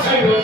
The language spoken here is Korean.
감사합니다.